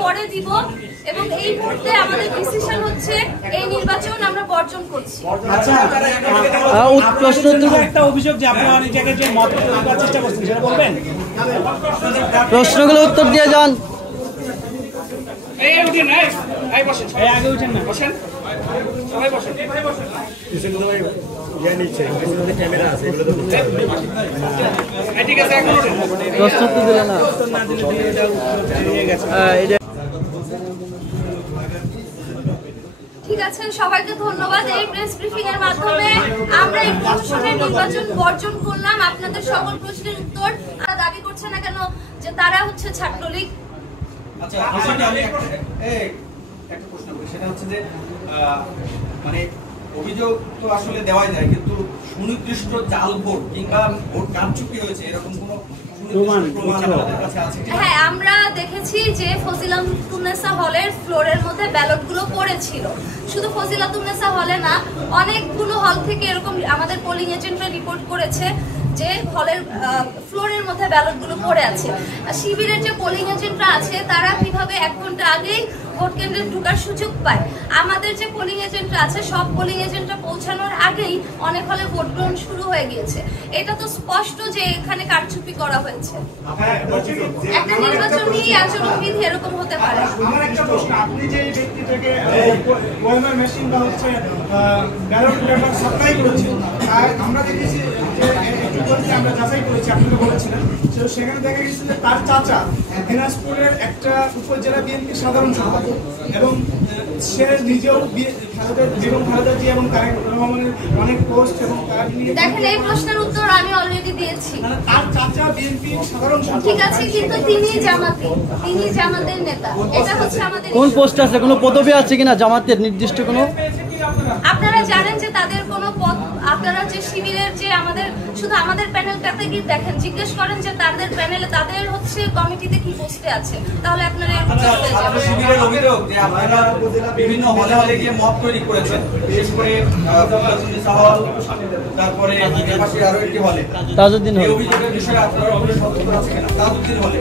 পরে দিব এবং এই মুহূর্তে আমাদের ডিসিশন হচ্ছে এই নির্বাচন আমরা বর্জন করছি। আচ্ছা, একটা অভিযোগ যে আপনারা অনেক জায়গায় যে মত প্রকাশের চেষ্টা করছেন, সেটা বলবেন? প্রশ্নগুলো উত্তর দিয়ে যান। আগে উঠেন না, বসেন সবাই বসেন। প্রশ্ন তো দিলে না। ঠিক আছে, সবাইকে ধন্যবাদ। এই প্রেস ব্রিফিং এর মাধ্যমে আমরা এই প্রশাসনের নির্বাচন বর্জন করলাম। আপনাদের সকল প্রশ্নের উত্তর তারা দাবি করছে না কেন যে তারা হচ্ছে ছাত্রলীগ। আচ্ছা, একটা প্রশ্ন করি, সেটা হচ্ছে যে মানে অভিযোগ তো আসলে দেওয়াই যায়, কিন্তু সুনির্দিষ্ট জাল ভোট কিংবা ভোট কারচুপি হয়েছে এরকম কোনো হ্যাঁ, আমরা দেখেছি যে ফজিলাতুন্নেসা হলের ফ্লোরের মধ্যে ব্যালট গুলো পড়েছিল। শুধু ফজিলাতুন্নেসা হলে না, অনেকগুলো হল থেকে এরকম আমাদের পোলিং এজেন্টরা রিপোর্ট করেছে যে হলের ফ্লোরের মধ্যে ব্যালট গুলো পড়ে আছে। শিবিরের যে পোলিং এজেন্টরা আছে তারা কিভাবে 1 ঘন্টা আগেই ভোট কেন্দ্রে ঢোকার সুযোগ পায়। আমাদের যে পোলিং এজেন্টরা আছে সব পোলিং এজেন্টরা পৌঁছানোর আগেই অনেক হলে ভোট গ্রহণ শুরু হয়ে গিয়েছে। এটা তো স্পষ্ট যে এখানে কারচুপি করা হয়েছে। একটা নির্বাচনী আচরণবিধি এরকম হতে পারে। আমার একটা প্রশ্ন, আপনি যে ব্যক্তিটাকে ওয়েমার মেশিন বা হচ্ছে ব্যালট পেপার সাপ্লাই করেছেন, আমরা দেখেছি যে একটু বলতে আমরা যাচাই করেছি, আপনি তো বলেছিলেন, সেখানে দেখা গেছে যে তার চাচা দিনাজপুরের একটা উপজেলা বিএনপির সাধারণ সম্পাদক এবং সে নিজেও বেগম খালেদা জিয়া এবং তারেক রহমানের অনেক পোস্ট এবং তার নিয়ে দেখেন, এই প্রশ্নের উত্তর আমি অলরেডি দিয়েছি। তার চাচা বিএনপির সাধারণ সম্পাদক, ঠিক আছে, কিন্তু তিনি জামাতের নেতা। এটা হচ্ছে আমাদের কোন পোস্ট আছে, কোনো পদবি আছে কিনা জামাতের নির্দিষ্ট কোনো? আপনারা জানেন যে তাদের কোনো পদ, আপনারা যে শিবিরের যে শুধু আমাদের প্যানেলটাতে কি দেখেন, জিজ্ঞেস করেন যে তাদের প্যানেলে তাদের হচ্ছে কমিটিতে কি পোস্টে আছে, তাহলে আপনারা শিবিরের অভিযোগ যে আপনারা বিভিন্ন হলে হলে গিয়ে মত তৈরি করেছেন, বিশেষ করে তারপরে আরো একটি হলে তাজউদ্দিন হল। এই অভিযোগের বিষয়ে আপনারা সতর্ক আছেন কিনা? তাজউদ্দিন হলে